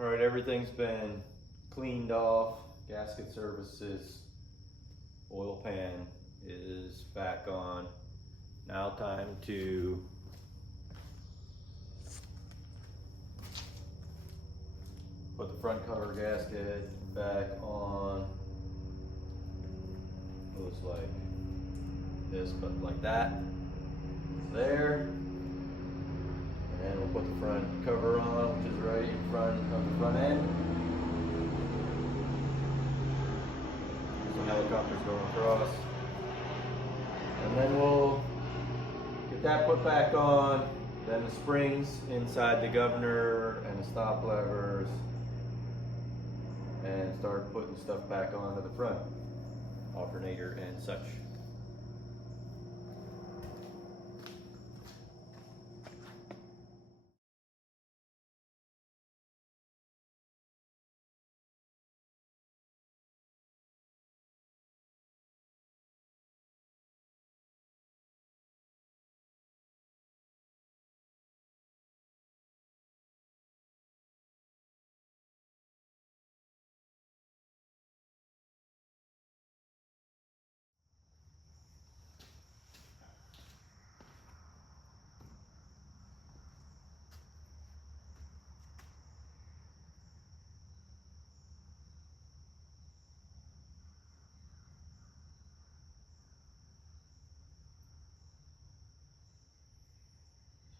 All right, everything's been cleaned off. Gasket services, oil pan is back on. Now time to put the front cover gasket back on. Looks like this, but like that. There. And then we'll put the front cover on, which is right in front of the front end. Some helicopters going across. And then we'll get that put back on. Then the springs inside the governor and the stop levers. And start putting stuff back onto the front. Alternator and such.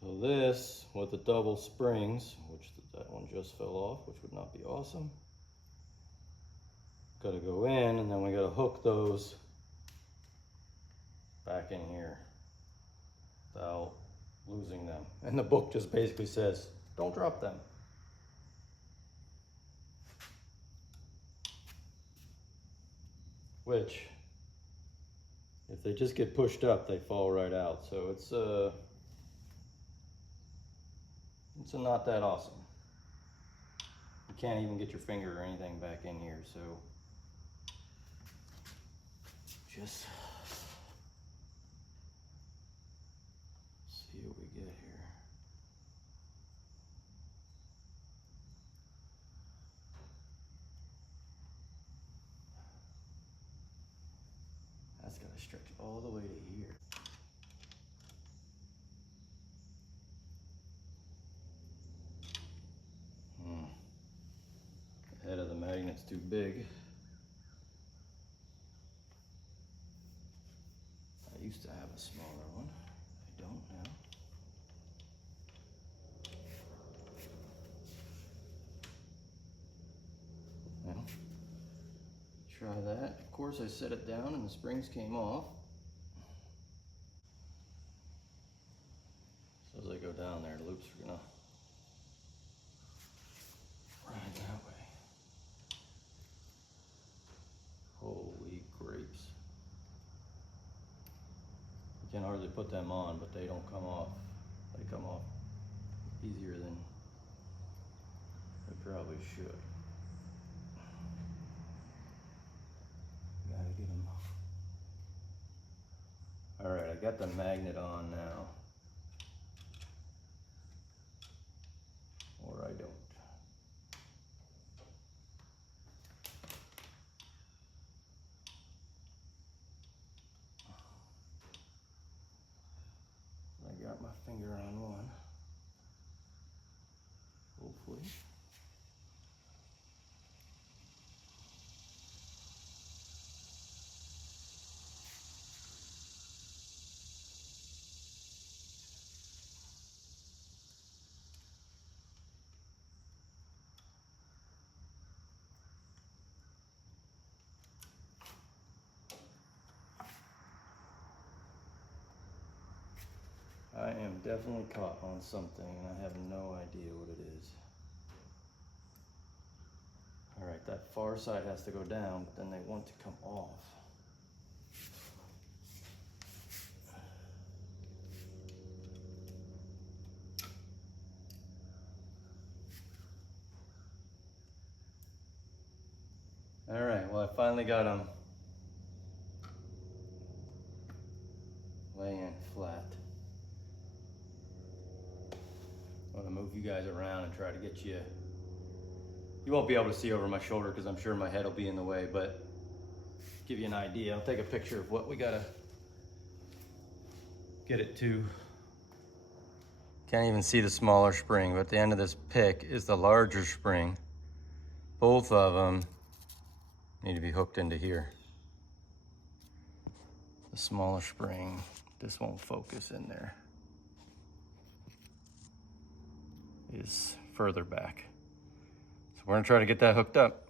So this, with the double springs, which that one just fell off, which would not be awesome. Got to go in, and then we got to hook those back in here without losing them. And the book just basically says, don't drop them. Which, if they just get pushed up, they fall right out. So it's not that awesome. You can't even get your finger or anything back in here, so just see what we get here. That's got to stretch all the way to here. The head of the magnet's too big. I used to have a smaller one. I don't now. Well, try that. Of course, I set it down and the springs came off. So as I go down there, the loops are gonna ride that way. Holy grapes. You can hardly put them on, but they don't come off. They come off easier than they probably should. Gotta get them. All right, I got the magnet on now. Or I don't. I got my finger on one. Hopefully. I am definitely caught on something and I have no idea what it is. All right, that far side has to go down, but then they want to come off. All right, well, I finally got them laying flat. I'm gonna move you guys around and try to get you You won't be able to see over my shoulder because I'm sure my head will be in the way, but give you an idea. I'll take a picture of what we gotta get it to. Can't even see the smaller spring, but at the end of this pick is the larger spring. Both of them need to be hooked into here. The smaller spring, this won't focus in there, is further back. So we're gonna try to get that hooked up.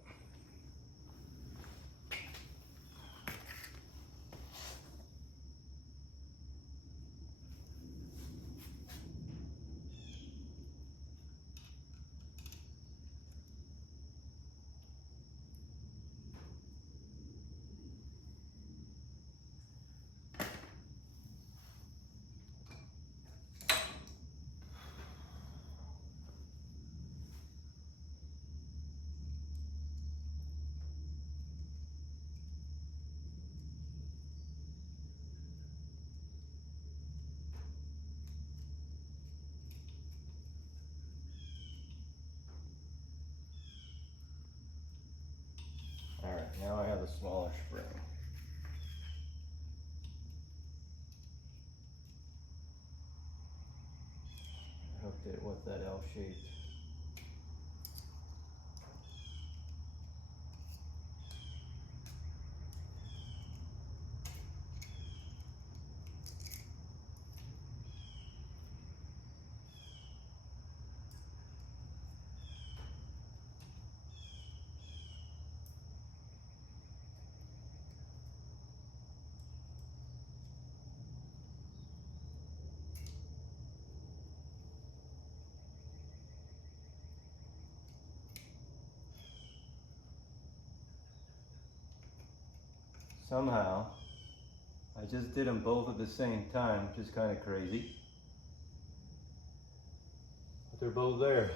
All right, now I have the smaller spring. I hooked it with that L shape. Somehow, I just did them both at the same time, which is kind of crazy. But they're both there.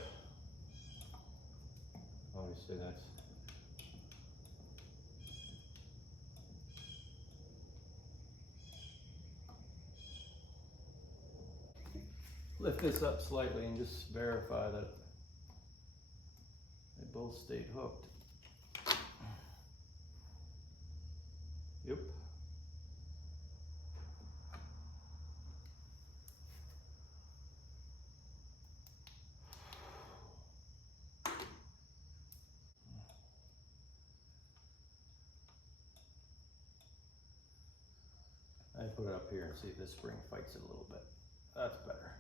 Obviously that's... Lift this up slightly and just verify that they both stayed hooked. Yep. I put it up here and see if this spring fights it a little bit. That's better.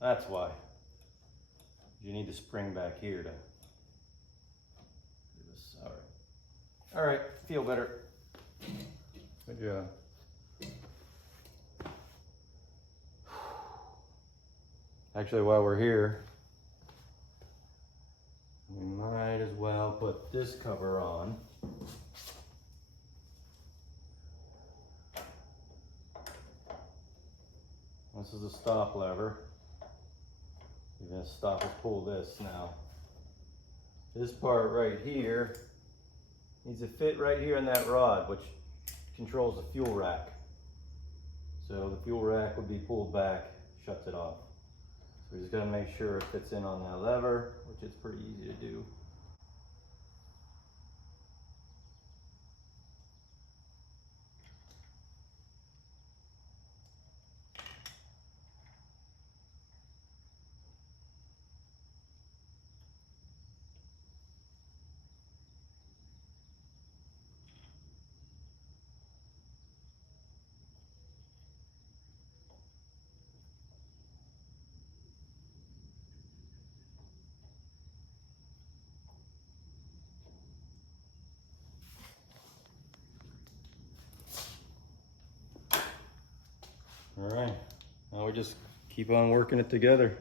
That's why. You need the spring back here to do this. All right. All right, feel better. Good job. Actually, while we're here, we might as well put this cover on. This is a stop lever. You're gonna stop and pull this now. This part right here needs to fit right here in that rod, which controls the fuel rack. So the fuel rack would be pulled back, shuts it off. So we just gotta make sure it fits in on that lever, which is pretty easy to do. All right, now we just keep on working it together.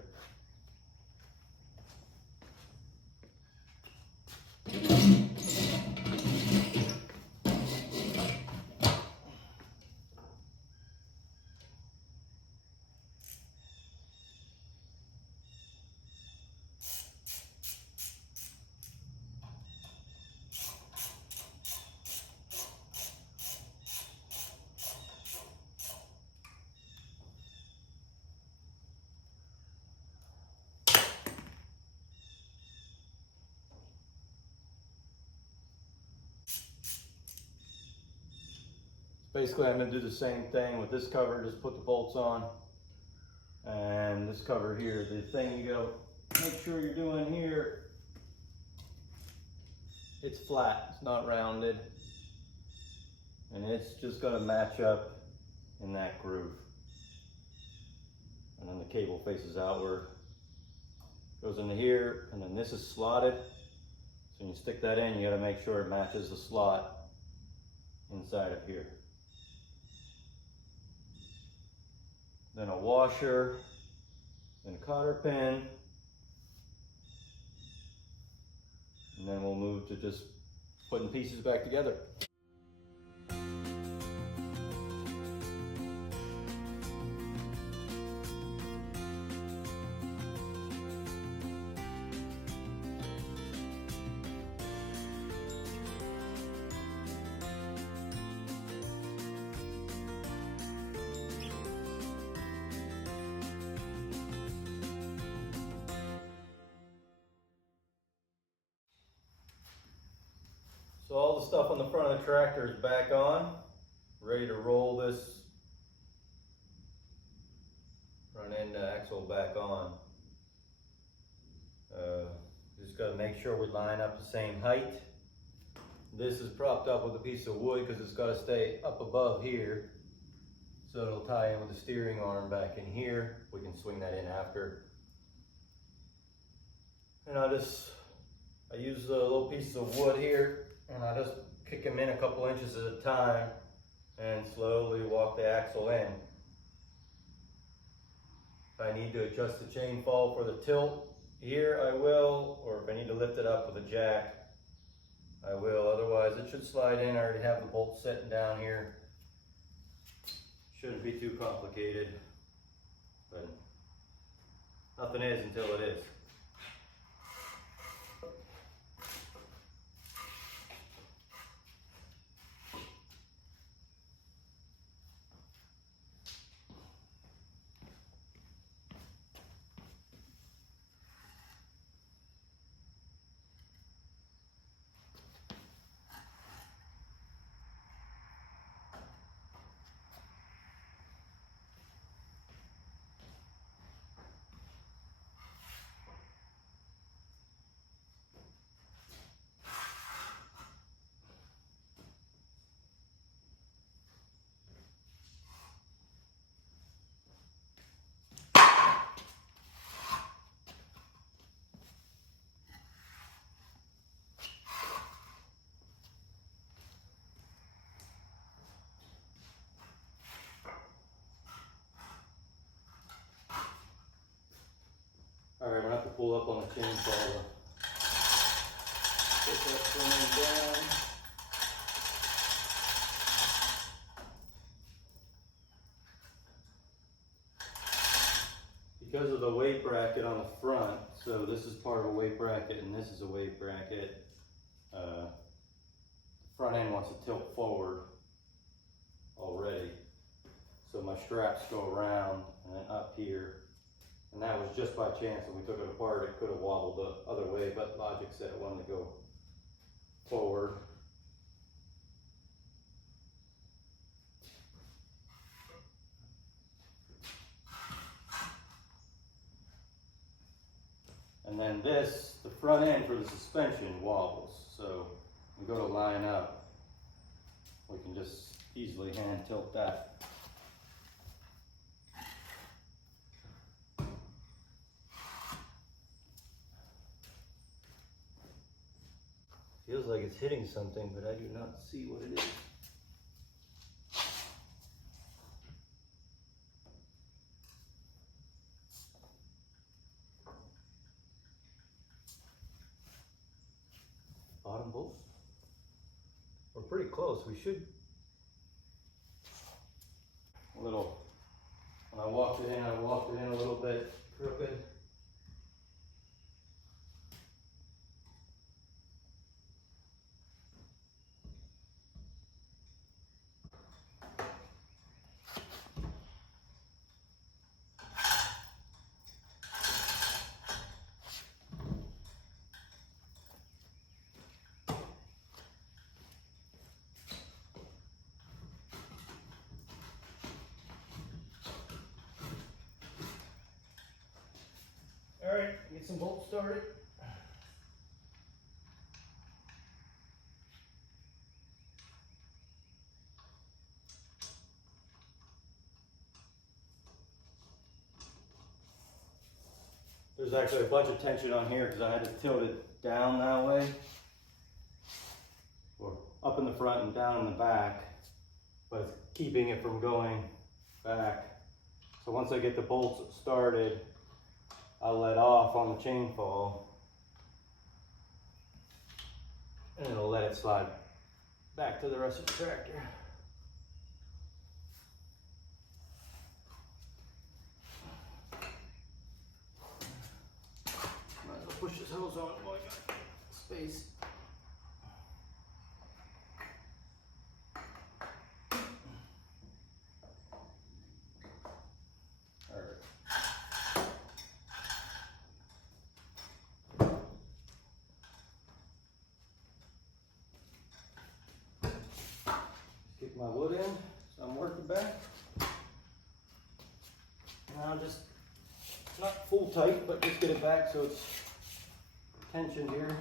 basically I'm gonna do the same thing with this cover, just put the bolts on. And this cover here, the thing you gotta make sure you're doing here, it's flat, it's not rounded. And it's just gonna match up in that groove. And then the cable faces outward, goes into here, and then this is slotted. So when you stick that in, you gotta make sure it matches the slot inside of here. Then a washer, then a cotter pin, and then we'll move to just putting pieces back together. So all the stuff on the front of the tractor is back on, ready to roll this front end axle back on. Just got to make sure we line up the same height. This is propped up with a piece of wood because it's got to stay up above here. So it'll tie in with the steering arm back in here. We can swing that in after. And I use a little piece of wood here, and I just kick them in a couple inches at a time and slowly walk the axle in. If I need to adjust the chain fall for the tilt here, I will, or if I need to lift it up with a jack, I will. Otherwise, it should slide in. I already have the bolts sitting down here. Shouldn't be too complicated, but nothing is until it is. Alright, I'm gonna have to pull up on the chainsaw to put that front end down. Because of the weight bracket on the front, so this is part of a weight bracket and this is a weight bracket, the front end wants to tilt forward already. So my straps go around and then up here. And that was just by chance. When we took it apart, it could have wobbled the other way, but logic said it wanted to go forward. And then this, the front end for the suspension wobbles. So we go to line up, we can just easily hand tilt that. Feels like it's hitting something, but I do not see what it is. Bottom bolt? We're pretty close. We should. A little. When I walked it in a little bit crooked. some bolts started. There's actually a bunch of tension on here because I had to tilt it down that way, or up in the front and down in the back, but it's keeping it from going back. So once I get the bolts started, I'll let off on the chain fall and it'll let it slide back to the rest of the tractor. Might as well push this hose on while I got space. Get my wood in, so I'm working back. Now just, not full tight, but just get it back so it's tensioned here.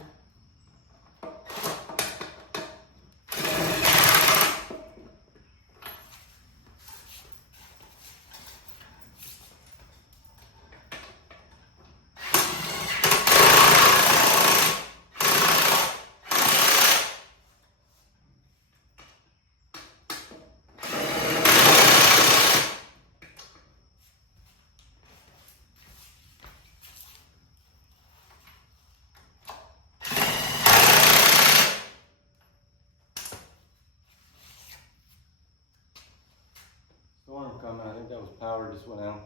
Storm coming, I think that was power just went out.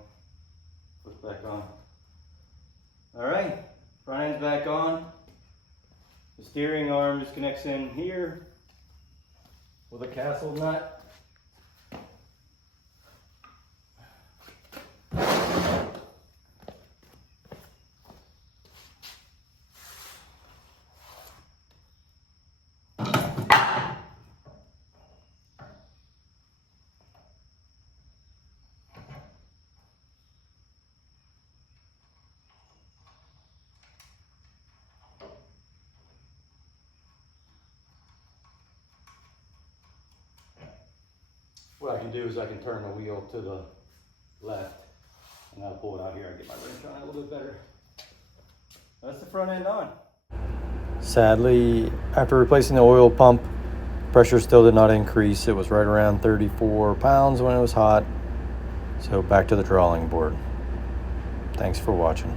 Put it back on. Alright, front end's back on. The steering arm just connects in here with a castle nut. What I can do is I can turn the wheel to the left and I'll pull it out here and get my wrench on it a little bit better. That's the front end on. Sadly, after replacing the oil pump, pressure still did not increase. It was right around 34 pounds when it was hot. So back to the drawing board. Thanks for watching.